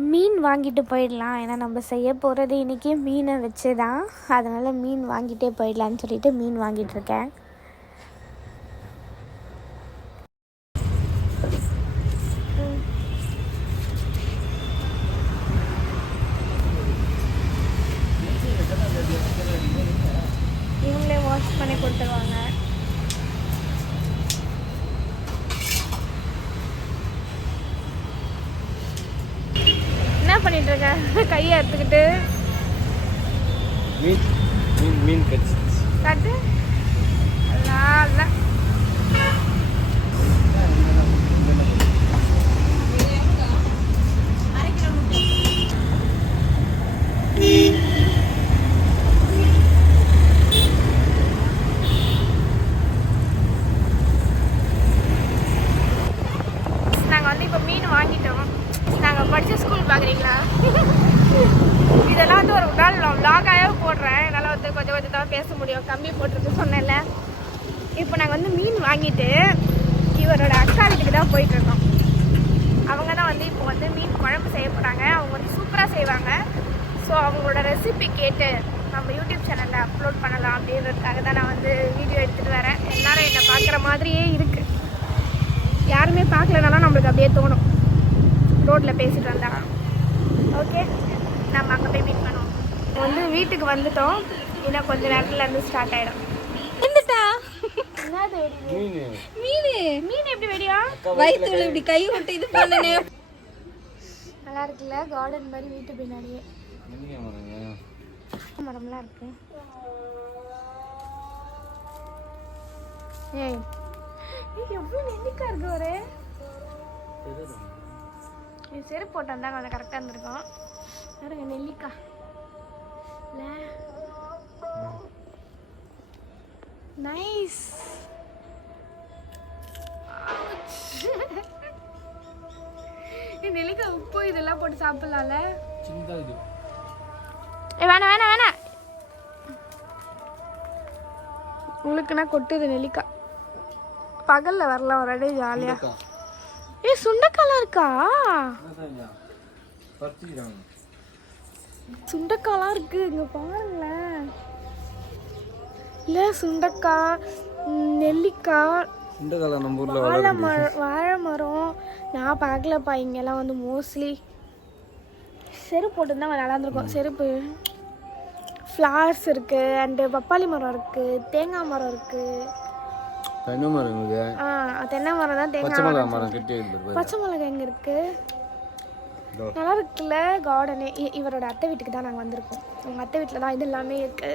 மீன் வாங்கிட்டு போயிடலாம். ஏன்னா நம்ம செய்ய போகிறது இன்றைக்கி மீனை வச்சு தான். அதனால் மீன் வாங்கிட்டே போயிடலான்னு சொல்லிட்டு மீன் வாங்கிட்டுருக்கேன். இவங்களே வாஷ் பண்ணி கொடுத்துருவாங்க. என்ன பண்ணிட்டு இருக்க? கையை எடுத்துக்கிட்டு மீன் கட்டு நாங்கள் வந்து இப்போ மீன் வாங்கிட்டோம். நாங்கள் படித்த ஸ்கூல் பார்க்குறீங்களா? இதெல்லாம் வந்து ஒரு நாள் நான் விலாகாக போடுறேன். என்னால் வந்து கொஞ்சம் தான் பேச முடியும், கம்மி போட்டுருக்கு சொன்னேன்ல. இப்போ நாங்கள் வந்து மீன் வாங்கிட்டு இவரோட அக்கா வீட்டுக்கு தான் போயிட்டுருக்கோம். அவங்க தான் வந்து இப்போ வந்து மீன் குழம்பு செய்ய போகிறாங்க. அவங்க வந்து சூப்பராக செய்வாங்க. ஸோ அவங்களோட ரெசிபி கேட்டு நம்ம யூடியூப் சேனலில் அப்லோட் பண்ணலாம் அப்படின்றதுக்காக தான் நான் வந்து வீடியோ எடுத்துகிட்டு வரேன். எல்லோரும் என்னை பார்க்குற மாதிரியே இருக்குது. யாருமே பார்க்கலனாலும் நம்மளுக்கு அப்படியே தோணும் ரோட்டில் பேசிட்டு வந்தா. ஓகே, நம்ம அங்கே போய் மீட் பண்ணுவோம். வந்து வீட்டுக்கு வந்துட்டோம். இன்னும் கொஞ்சம் நேரத்தில் இருந்து ஸ்டார்ட் ஆகிடும். இருந்துட்டா மீன் எப்படி வெடியா வயிற்றுல இப்படி கை விட்டு இது பண்ணனே. நல்லா இருக்குல்ல, கார்டன் மாதிரி வீட்டு பின்னாடியே மரம்லாம் இருக்கு. ஏய் எவ்வளோ நெல்லிக்காய் இருக்கு. ஒரு செருப்பு போட்டு வந்தாங்க, கொஞ்சம் கரெக்டாக இருந்திருக்கும். பாருங்க நெல்லிக்காய் நைஸ். நெல்லிக்காய் உப்பு இதெல்லாம் போட்டு சாப்பிடலாம்ல. வேணாம் உங்களுக்குன்னா கொட்டுது நெல்லிக்காய். பகல்ல வரலாம் ஒரு அடி ஜாலியா. சுண்டைக்காலாம் இருக்கா? சுண்டைக்காலாம் இருக்கு இங்க பாருங்களேன். இல்ல சுண்டைக்காய், நெல்லிக்காய், வாழை மரம். நான் பார்க்கலப்பா. இங்கெல்லாம் வந்து மோஸ்ட்லி செருப்பு போட்டுருந்தா நல்லா இருந்திருக்கும். செருப்பு, ஃப்ளவர்ஸ் இருக்கு, அண்டு பப்பாளி மரம் இருக்கு, தேங்காய் மரம் இருக்கு. தென்னை மரம் தான். தேங்காய் மரம். பச்சை மிளகாய் எங்க இருக்கு? நல்லா இருக்குல்ல கார்டனு. இவரோட அத்தை வீட்டுக்கு தான் நாங்கள் வந்திருக்கோம். உங்கள் அத்தை வீட்டில் தான் இது எல்லாமே இருக்கு.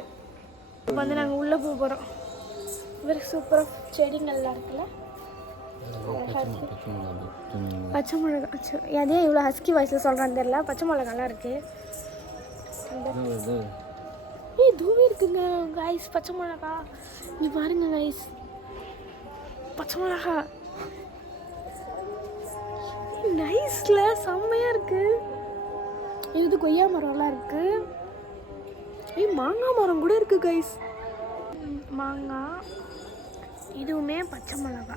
இப்போ வந்து நாங்கள் உள்ளே போக போகிறோம். இவர் சூப்பராக செடிங்கள்லாம் இருக்குல்ல. பச்சை மிளகா. அதே இவ்வளோ ஹஸ்கி வாய்ஸில் சொல்கிறான்னு தெரியல. பச்சை மிளகாலாம் இருக்கு. தூவி இருக்குங்க கைஸ். பச்சை மிளகா நீ பாருங்க கைஸ். பச்சை மிளகா நைஸ்ல, செம்மையா இருக்கு. இது கொய்யா மரம்லாம் இருக்கு. மாங்காய் மரம் கூட இருக்கு கைஸ். மாங்காய், இதுவுமே பச்சை மிளகா.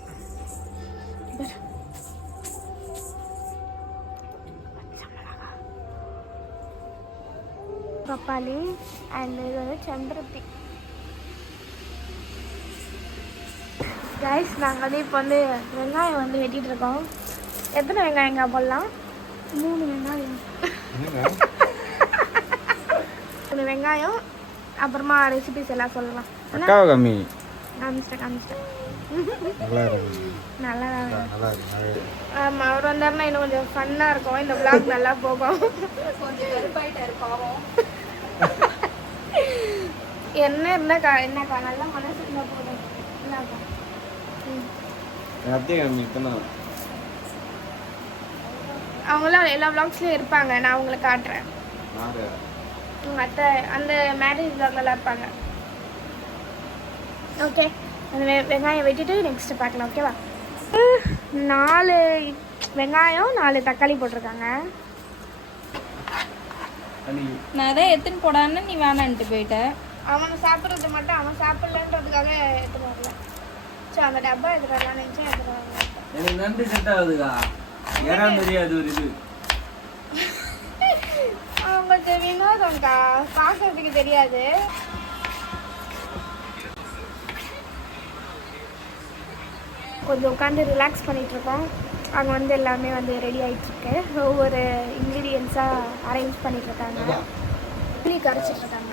பப்பாளி அண்ட் இது வந்து செம்பருத்தி. கைஸ் நாங்கள் வந்து இப்போ வந்து வெங்காயம் வந்து வெட்டிகிட்டு இருக்கோம். எத்தனை வெங்காயங்க போடலாம்? 3 வெங்காயம். 3 வெங்காயம். அப்புறமா ரெசிபிஸ் எல்லாம் சொல்லலாம். காமிச்சிட்டேன். நல்லா ஆமாம், அவர் வந்தாருன்னா இன்னும் கொஞ்சம் ஃபன்னாக இருக்கும். இந்த விளாக் நல்லா போகும். கொஞ்சம் வெறுப்பாயிட்டாரு பாவம். என்னக்கா நல்லா மனசு இருந்தால் போதும். என்னக்கா அவங்களாம் எல்லா விளாக்ஸ்லையும் இருப்பாங்க. நான் அவங்கள காட்டுறேன். உங்கள் அத்தை அந்த மேரேஜ் விளாக்லாம் இருப்பாங்க. ஓகே, அந்த வெங்காயம் வெட்டிட்டு நெக்ஸ்ட் பார்க்கலாம். ஓகேவா? 4 வெங்காயம் 4 தக்காளி போட்டிருக்காங்க. நான் தான் எடுத்துன்னு போடான்னு நீ வேணான்ட்டு போயிட்டேன். அவனை சாப்பிட்றது மட்டும் அவன் சாப்பிடலன்றதுக்காக எடுத்துன்னு வரல. ஸோ அந்த டப்பா எடுத்து வரலான்னு நினச்சேன். எடுத்துட்டு வரல. எனக்கு நன்றி செட் ஆகுதுக்கா. ஏன்னா தெரியாது ஒரு இது இது வினோதம்க்கா, பார்க்கறதுக்கு தெரியாது. கொஞ்சம் உட்காந்து ரிலாக்ஸ் பண்ணிட்டு இருக்கோம். அங்கே வந்து எல்லாமே வந்து ரெடி ஆகிட்டு இருக்கு. ஒவ்வொரு இன்க்ரீடியன்ஸாக அரேஞ்ச் பண்ணிட்டு இருக்காங்க. புளி கரைச்சிட்டு இருக்காங்க.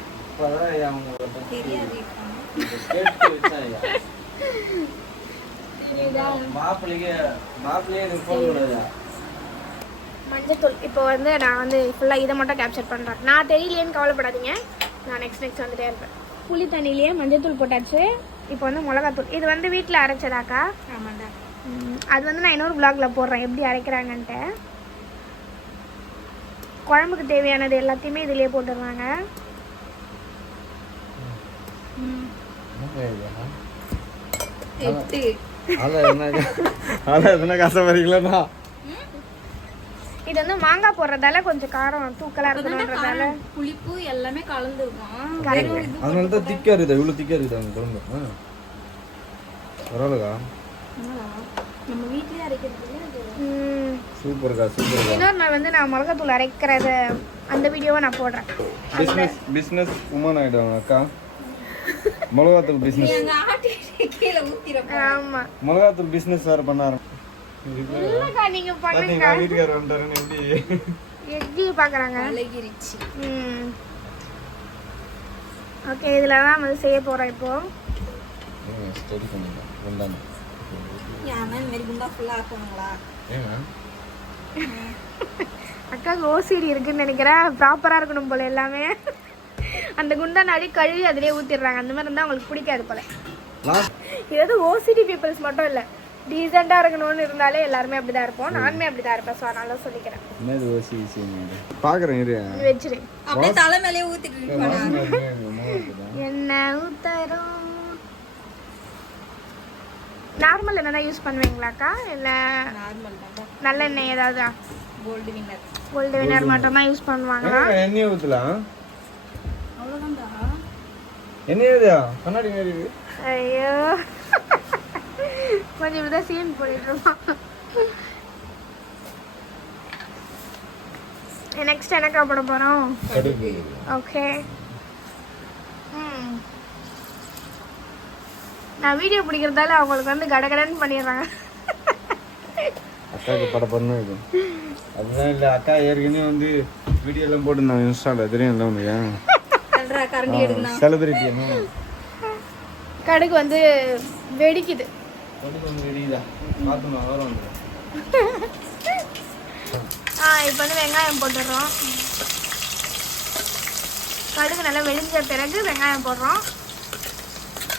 மஞ்சத்தூள் இப்போ வந்து நான் வந்து ஃபுல்லாக இதை மட்டும் கேப்சர் பண்ணுறேன். நான் தெரியலேன்னு கவலைப்படாதீங்க, நான் நெக்ஸ்ட் வந்துட்டே இருப்பேன். புளி தண்ணியிலேயே மஞ்சத்தூள் போட்டாச்சு. இப்போ வந்து மிளகாத்தூள், இது வந்து வீட்டில் அரைச்சதாக்கா? ஆமாண்டா. அது வந்து நான் இன்னொரு vlogல போடுறேன் எப்படி அரைக்கிறாங்கன்ட்டு. குழம்புக்கு தேவையானது எல்லாத்தையுமே இதுலேயே போட்டுடுறாங்க. இது வந்து மாங்காய் போடுறதால கொஞ்சம் காரம் தூக்கலா இருக்கணும்ன்றதால புளிப்பு எல்லாமே கலந்துருக்கும். அதனால தான் திக்கா இருக்குது. இவ்வளவு திக்கா இருக்குது அந்த குழம்பு. பரவாயில்லக்கா, நம்ம வீட்லயே அரைக்கிறது. சூப்பர்க்கா சூப்பர்க்கா. இன்னொரு நாள் வந்து நான் மிளகாத்தூள் அரைக்கிறத அந்த வீடியோவை நான் போடுறேன். பிஸ்னஸ் உமன் ஆயிடுவாங்க அக்கா. மிளகாத்தூள் பிஸ்னஸ். ஆமா, மிளகாத்தூள் பிஸ்னஸ் வேற பண்ணாரு. இல்லக்கா நீங்க பண்ணுங்க. வீட்டுக்காரர் வந்தாருன்னு எப்படி பாக்குறாங்க? அழகிரிச்சு. ஓகே, இதுல தான் வந்து செய்ய போறோம் இப்போ. ஸ்டடி பண்ணுங்க. வந்தாங்க. யானா இந்த மாதிரி குண்டா ஃபுல்லா ஆக்கணுங்களா? ஏங்க அக்காவுக்கு ஓசிடி இருக்குன்னு நினைக்கிறேன். ப்ராப்பரா இருக்கணும் போல எல்லாமே. அந்த குண்டா நடி கழுவி அதிலே ஊத்திடுறாங்க. அந்த மாதிரி இருந்தா அவங்களுக்கு பிடிக்காது போல. இது ஓசிடி பீப்புள்ஸ் மட்டும் இல்ல, டீசெண்டா இருக்கணும்னு இருந்தாலே எல்லாருமே அப்படிதான் இருப்போம். நானுமே அப்படிதான் இருப்பேன். ஸோ அதனால சொல்லிக்கிறேன். என்னது ஓசிடி பாக்குறேன் இரு. வச்சிரு. அப்படியே தலை மேலே ஊத்திட்டு இருப்பாங்க. என்ன ஊத்தரும் நார்மல் என்னடா யூஸ் பண்ணுவீங்களாக்கா? இல்ல நார்மல் தான். நல்லெண்ணெய் ஏதாவது? Gold winner. கோல்டு வின்னர் மட்டும் தான் யூஸ் பண்ணுவாங்களா? எண்ணெய் ஊத்தலாம். அவ்வளவுதான்டா. எண்ணெய் ஊதியா? கண்ணாடி மாதிரி இருக்கு. ஐயோ, கொஞ்சம் இப்படிதான் சீன் போட்டுட்டு இருக்கோம். நெக்ஸ்ட் என்னக்கா போட போறோம்? கடுகு. ஓகே, நான் வீடியோ பிடிக்கிறதால அவங்களுக்கு வந்து கடகடன்னு பண்ணிடுறாங்க. அக்காவுக்கு பட பண்ணணும் இது. அதுதான் இல்லை, அக்கா ஏற்கனவே வந்து வீடியோ எல்லாம் போட்டுருந்தாங்க இன்ஸ்டால. தெரியும் இல்லை உனக்கு? கரண்டி எடுக்கணும். செலிபிரிட்டி என்ன கடுகு வந்து வெடிக்குது. கடுகு வந்து வெடிக்குதா? பார்த்துமா வரும். இப்போ வந்து வெங்காயம் போட்டுடுறோம். கடுகு நல்லா வெடிஞ்ச பிறகு வெங்காயம் போடுறோம்.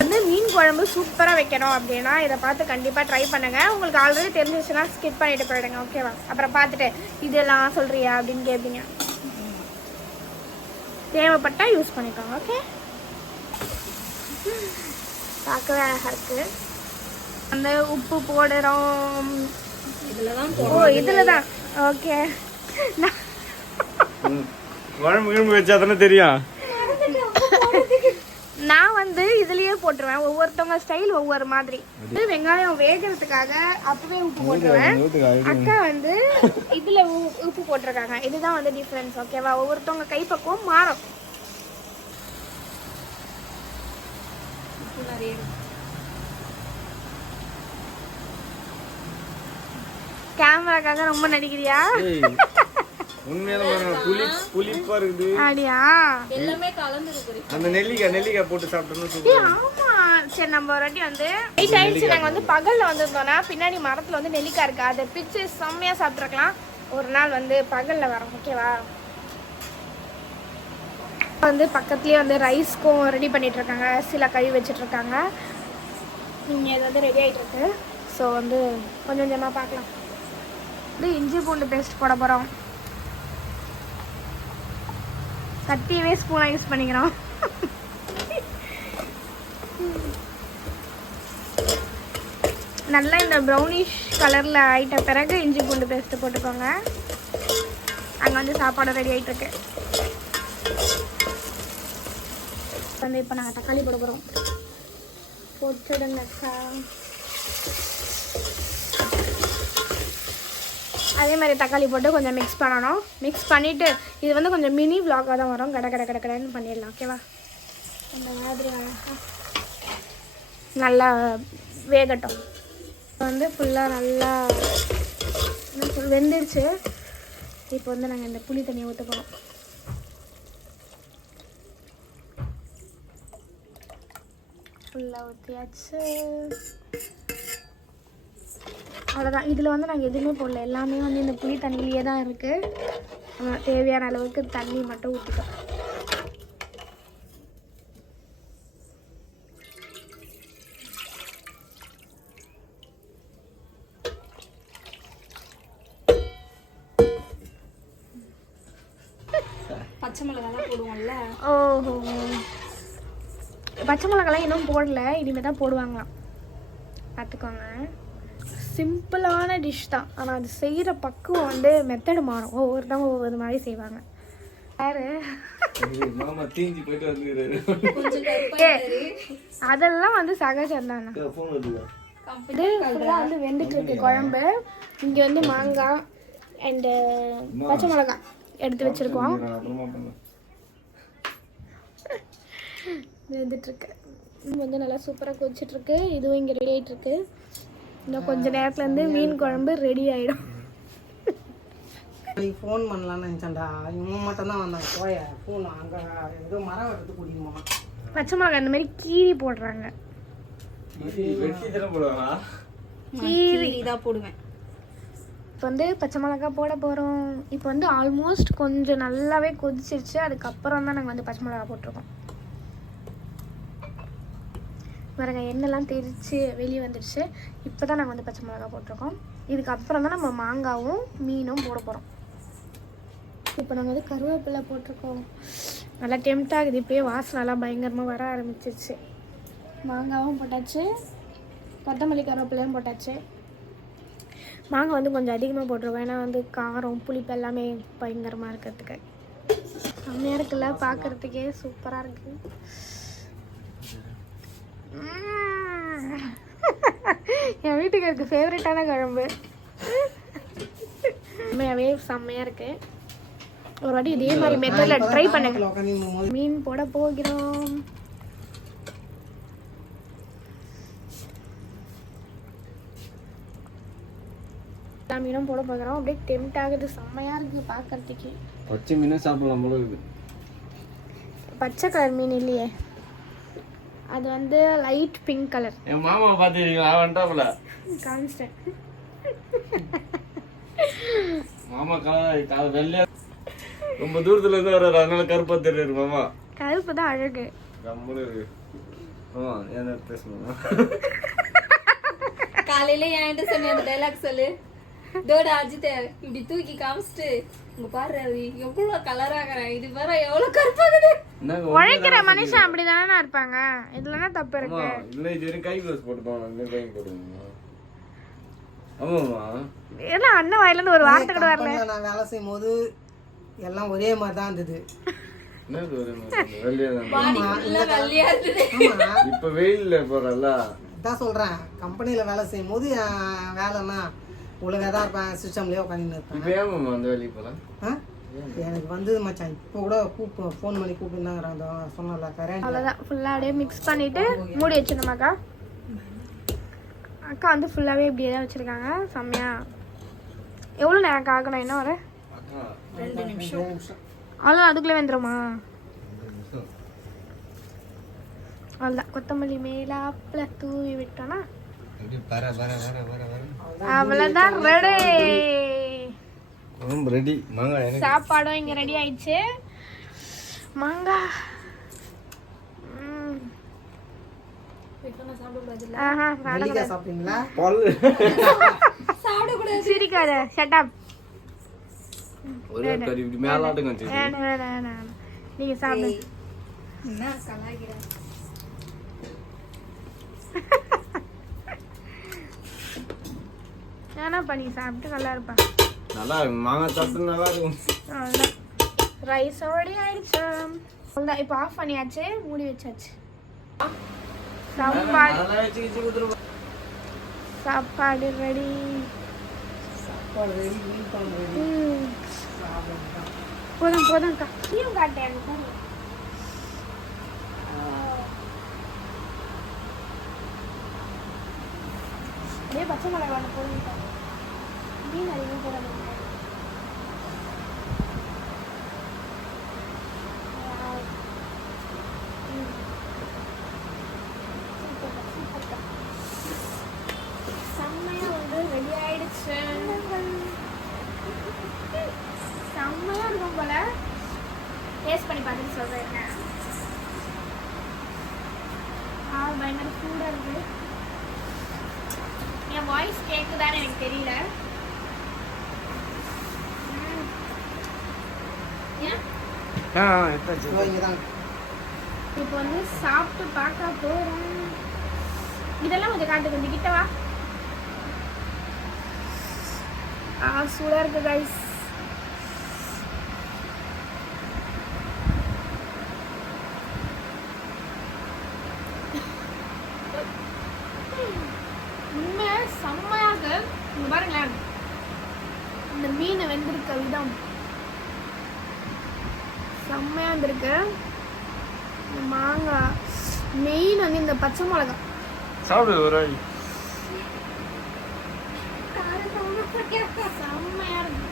வந்து மீன் குழம்பு சூப்பராக வைக்கணும் அப்படின்னா இதை பார்த்து கண்டிப்பாக ட்ரை பண்ணுங்கள். உங்களுக்கு ஆல்ரெடி தெரிஞ்சிச்சுன்னா ஸ்கிப் பண்ணிட்டு போயிடுங்க. ஓகேவா? அப்புறம் பார்த்துட்டு இதெல்லாம் சொல்கிறியா அப்படின்னு கேட்பீங்க. தேவைப்பட்டா யூஸ் பண்ணிக்கோங்க. ஓகே, பார்க்கவே அழகாக இருக்குது. அந்த உப்பு போடுறோம். ஓ, இதில் தான். ஓகே, குழம்பு கிழம்பு வச்சா தானே தெரியும். நான் வந்து இதுலயே போட்டுருவேன். ஒவ்வொருத்தவங்க ஸ்டைல் ஒவ்வொரு மாதிரி. வெங்காயம் வேகிறதுக்காக அப்பவே உப்பு போட்டுருவேன். அக்கா வந்து இதுல உப்பு போட்டிருக்காங்க. இதுதான் வந்து டிஃபரன்ஸ். ஓகேவா? ஒவ்வொருத்தவங்க கைப்பக்குவம் மாறும். கேமராக்காக ரொம்ப நடிக்கிறியா? உண்மையில புளிப்பா இருக்குது. அப்படியா? எல்லாமே கலந்துருக்கு. அந்த நெல்லிக்காய் போட்டு சாப்பிட்டோம்னா ஆமா. சரி, நம்ம ஒரு வாட்டி வந்து நைட் ஆயிடுச்சு. நாங்க வந்து பகல்ல வந்திருந்தோம்னா பின்னாடி மரத்துல வந்து நெல்லிக்காய் இருக்கு. அதை பிச்சு செம்மையா சாப்பிட்டுருக்கலாம். ஒரு நாள் வந்து பகல்ல வரோம். ஓகேவா? வந்து பக்கத்துலயே வந்து ரைஸ்க்கும் ரெடி பண்ணிட்டு இருக்காங்க. சில கழுவி வச்சுட்டு இருக்காங்க. இங்கே ஏதாவது ரெடி ஆகிட்டு இருக்கு. ஸோ வந்து கொஞ்சம் கொஞ்சமாக பார்க்கலாம். இது இஞ்சி பூண்டு பேஸ்ட் போட போகிறோம். கத்தியவே ஸ்பூனாக யூஸ் பண்ணிக்கிறோம். நல்லா இந்த ப்ரௌனிஷ் கலரில் ஆகிட்ட பிறகு இஞ்சி பூண்டு பேஸ்ட்டு போட்டுக்கோங்க. அங்கே வந்து சாப்பாடு ரெடி ஆகிட்டு இருக்கு. வந்து இப்போ நாங்கள் தக்காளி போட போகிறோம். போட்டுடுங்கக்கா. அதே மாதிரி தக்காளி போட்டு கொஞ்சம் மிக்ஸ் பண்ணணும். மிக்ஸ் பண்ணிவிட்டு இது வந்து கொஞ்சம் மினி vlog-ஆ தான் வரும். கடைன்னு பண்ணிடலாம். ஓகேவா? இந்த மாதிரி நல்லா வேகட்டும். வந்து ஃபுல்லாக நல்லா வெந்துடுச்சு. இப்போ வந்து நாங்கள் இந்த புளி தண்ணியை ஊற்ற போகிறோம். ஃபுல்லாக ஊற்றியாச்சு. அவ்வளோதான். இதில் வந்து நாங்கள் எதுவுமே போடல. எல்லாமே வந்து இந்த புளி தண்ணியிலே தான் இருக்குது. தேவையான அளவுக்கு தண்ணி மட்டும் ஊற்றிட்டோம். பச்சை மிளகாலாம் போடுவோம்ல. ஓஹோ, பச்சை மிளகாலாம் இன்னும் போடல. இனிமேல் தான் போடுவாங்களாம். பார்த்துக்கோங்க. சிம்பிளான டிஷ் தான். ஆனால் அது செய்கிற பக்குவம் வந்து மெத்தடு மாறும். ஒவ்வொருத்தவங்க ஒவ்வொரு மாதிரி செய்வாங்க. வேறு மாமா தீஞ்சி போயிட்டு வந்துக்கிறாரு. அதெல்லாம் வந்து சகஜம் தானே. இது ஃபுல்லாக வந்து வெந்துட்டு இருக்கு குழம்பு. இங்கே வந்து மாங்காய் அண்டு பச்சை மிளகாய் எடுத்து வச்சுருக்கோம். வெந்துட்டுருக்கு. வந்து நல்லா சூப்பராக கொதிச்சிட்ருக்கு. இதுவும் இங்கே ரெடி ஆகிட்டுருக்கு. இன்னும் கொஞ்சம் நேரத்துலேருந்து மீன் குழம்பு ரெடி ஆகிடும். ஃபோன் பண்ணலான்னு நினச்சேன்டா. இவன் மட்டும் தான் வந்தாங்க. போய ஃபோன் அங்கே ஏதோ மரம் வெட்டுறது கூட்டின்னு போனான். பச்சை மிளகாய் இந்த மாதிரி கீரி போடுறாங்க. கீரி தான் போடுவேன். இப்போ வந்து பச்சை மிளகாய் போட போகிறோம். இப்போ வந்து ஆல்மோஸ்ட் கொஞ்சம் நல்லாவே கொதிச்சிருச்சு. அதுக்கப்புறம் தான் நாங்கள் வந்து பச்சை மிளகாய் போட்டிருக்கோம். பாருங்க, எண்ணெய்லாம் தெரிச்சு வெளியே வந்துடுச்சு. இப்போ தான் நாங்கள் வந்து பச்சை மிளகாய் போட்டிருக்கோம். இதுக்கப்புறம் தான் நம்ம மாங்காவும் மீனும் போட போகிறோம். இப்போ நாங்கள் வந்து கருவேப்பிலை போட்டிருக்கோம். நல்லா டெம்ட் ஆகுது. இப்போயே வாசனைலாம் பயங்கரமாக வர ஆரம்பிச்சிருச்சு. மாங்காவும் போட்டாச்சு, கொத்தமல்லி கருவேப்பிலையும் போட்டாச்சு. மாங்காய் வந்து கொஞ்சம் அதிகமாக போட்டிருக்கோம். ஏன்னா வந்து காரம் புளிப்பு எல்லாமே பயங்கரமாக இருக்கிறதுக்கு. செம்மையாக இருக்குல்ல, பார்க்குறதுக்கே சூப்பராக இருக்குது. என் வீட்டுக்காருக்கு ஃபேவரட்டான குழம்பு. உண்மையாகவே செம்மையாக இருக்குது. ஒரு வாட்டி இதே மாதிரி மெத்தடில் ட்ரை பண்ணுங்க. மீன் போட போகிறோம். மீனும் போட போகிறோம். அப்படியே டெம்ட் ஆகுது. செம்மையாக இருக்குது பார்க்கறதுக்கு. பச்சை மீனும் சாப்பிடலாம் போல இருக்குது. பச்சை கலர் மீன் இல்லையே, அது வந்து லைட் பிங்க் கலர். என் மாமா பார்த்துருக்கீங்களா? வந்துட்டாப்புல கான்ஸ்டன்ட். மாமா கலர் வெள்ளையா ரொம்ப தூரத்துல இருந்து வர்றாரு. அதனால கருப்பா தெரியாரு மாமா. கருப்பு தான் அழகு. கம்முனு இருக்கு. ஆமா, என்ன பேசணும்? காலையில என்கிட்ட சொன்ன அந்த டைலாக் சொல்லு. தோட அஜித்தை இப்படி தூக்கி காமிச்சிட்டு இங்க பாரு எவ்வளவு கலராகிறேன், இது வேற எவ்வளவு கருப்பாகுது. உழைக்கிற மனுஷன் அப்படிதானே இருப்பாங்க. இதுலன்னா தப்பு இருக்கு. இல்ல இது வரைக்கும் கை க்ளோஸ் போட்டுப்பாங்க. கை போடுவாங்க. ஆமாமா, ஏன்னா அண்ணன் வாயில இருந்து ஒரு வார்த்தை கூட வரல. நான் வேலை செய்யும் போது எல்லாம் ஒரே மாதிரி தான் இருந்தது. இப்ப வெயில்ல போறல தான் சொல்றேன். கம்பெனில வேலை செய்யும் போது வேலைன்னா ஒழுங்காக தான் இருப்பேன். சிஸ்டம்லேயே உட்காந்து இருப்பேன். இப்போ ஏன் அந்த வேலைக்கு போகலாம்? எனக்கு வந்து மச்சான் இப்போ கூட ஃபோன் பண்ணி கூப்பிட்டுருந்தாங்க. சொன்னல கரண்ட். அவ்வளோதான். ஃபுல்லாக அப்படியே மிக்ஸ் பண்ணிட்டு மூடி வச்சிடணுமாக்கா. அக்கா வந்து ஃபுல்லாகவே இப்படியே தான் வச்சுருக்காங்க. செம்மையா. எவ்வளோ நேரம் ஆகணும்? என்ன வர 2 நிமிஷம். அவ்வளோ அதுக்குள்ளே வந்துடுமா? அவ்வளோதான். கொத்தமல்லி மேலாப்புல தூவி விட்டோன்னா அவ்வளோதான். ரெடி. சாப்பாடும் இங்கே ரெடி ஆயிடுச்சு. மாங்காய் சிரிக்காத. ஷட்டப். நீங்க சாப்பிடு. ஏன்னா பண்ணி சாப்பிட்டு நல்லா இருப்பான். நல்லா மாங்காய் சாப்பிட்டு நல்லா இருக்கும். அவ்வளோதான். ரைஸ் ரெடி ஆயிடுச்சு. அவ்வளோதான். இப்போ ஆஃப் பண்ணியாச்சு, மூடி வச்சாச்சு. சாப்பாடு ரெடி. சாப்பாடு ரெடி மீன் குழம்பு ரெடி சாப்பிடுறோம். போதும் போதும்க்கா நீயும் காட்டேன் அப்படியே பச்சை மிளகாய் போதும்க்கா மீன் அதிகம் போட முடியாது செம்மையா வந்து ரெடி ஆயிடுச்சு செம்மையா இருக்கும் போல டேஸ்ட் பண்ணி பார்த்துட்டு சொல்றேன் பயங்கர சூடா இருக்கு என் வாய்ஸ் கேக்குதான்னு எனக்கு தெரியல இதோ இங்கதான். இப்போ வந்து சாப்பிட்டு பார்க்க போறேன் இதெல்லாம் கொஞ்சம் காட்டு கொஞ்சம் கிட்ட வா சூடா இருக்கு கைஸ் உண்மையா செம்மையா இருக்கு இங்க பாருங்களேன் இந்த மீனை வெந்திருக்க விதம் செம்மையா இருந்திருக்கு மாங்காய் மெயின் வந்து இந்த பச்சை மிளகாய் சாப்பிடு ஒரு செம்மையா இருக்கு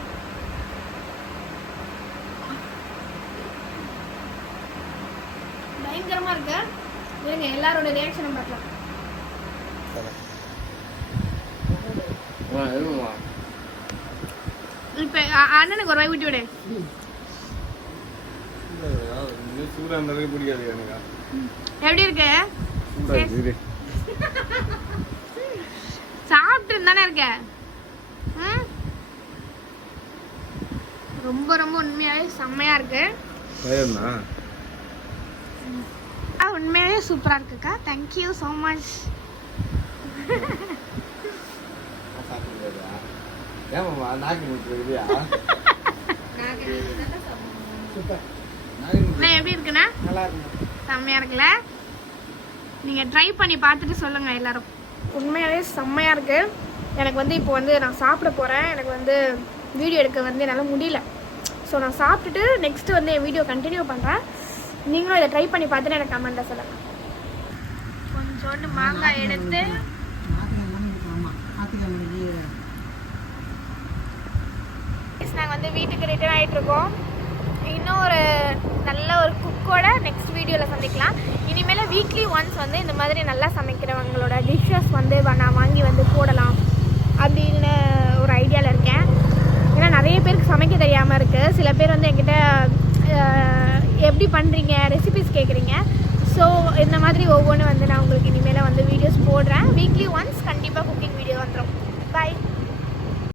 பயங்கரமா இருக்கு இருங்க எல்லாரோட ரியாக்ஷனும் பார்க்கலாம் இப்ப அண்ணனுக்கு ஒரு வாய் ஊட்டி விடு சூடா அந்த அளவுக்கு பிடிக்காது எனக்கு எப்படி இருக்கு சூடா இருக்கு சாப்பிட்டு தானே இருக்க ரொம்ப ரொம்ப உண்மையாவே செம்மையா இருக்கு பயம்னா உண்மையாவே சூப்பரா இருக்குக்கா தேங்க்யூ ஸோ மச் ஏமாம்மா நாக்கு முட்டுறியா சூப்பர். எப்படி இருக்குண்ணா நல்லா இருக்கும். செம்மையா இருக்குல்ல நீங்க ட்ரை பண்ணி பார்த்துட்டு சொல்லுங்க எல்லாரும் உண்மையாவே செம்மையா இருக்கு எனக்கு வந்து இப்போ வந்து நான் சாப்பிட போறேன் எனக்கு வந்து வீடியோ எடுக்க வந்து என்னால் முடியல ஸோ நான் சாப்பிட்டுட்டு நெக்ஸ்ட் வந்து என் வீடியோ கண்டினியூ பண்ணுறேன் நீங்களும் இதை ட்ரை பண்ணி பார்த்துட்டு எனக்கு கமெண்ட்டில் சொல்லுங்கள் கொஞ்சோண்டு மாங்காய் எடுத்து நாங்கள் வந்து வீட்டுக்கு ரிட்டர்ன் ஆகிட்டு இருக்கோம் இன்னும் ஒரு நல்ல ஒரு குக்கோட நெக்ஸ்ட் வீடியோவில் சந்திக்கலாம் இனிமேல் வீக்லி ஒன்ஸ் வந்து இந்த மாதிரி நல்லா சமைக்கிறவங்களோட டிஷ்ஷஸ் வந்து நான் வாங்கி வந்து போடலாம் அப்படின்னு ஒரு ஐடியாவில் இருக்கேன் ஏன்னா நிறைய பேருக்கு சமைக்க தெரியாமல் இருக்குது சில பேர் வந்து என்கிட்ட எப்படி பண்ணுறீங்க ரெசிபிஸ் கேட்குறீங்க ஸோ இந்த மாதிரி ஒவ்வொன்றும் வந்து நான் உங்களுக்கு இனிமேல் வந்து வீடியோஸ் போடுறேன் வீக்லி ஒன்ஸ் கண்டிப்பாக குக்கிங் வீடியோ வந்துடும் பாய்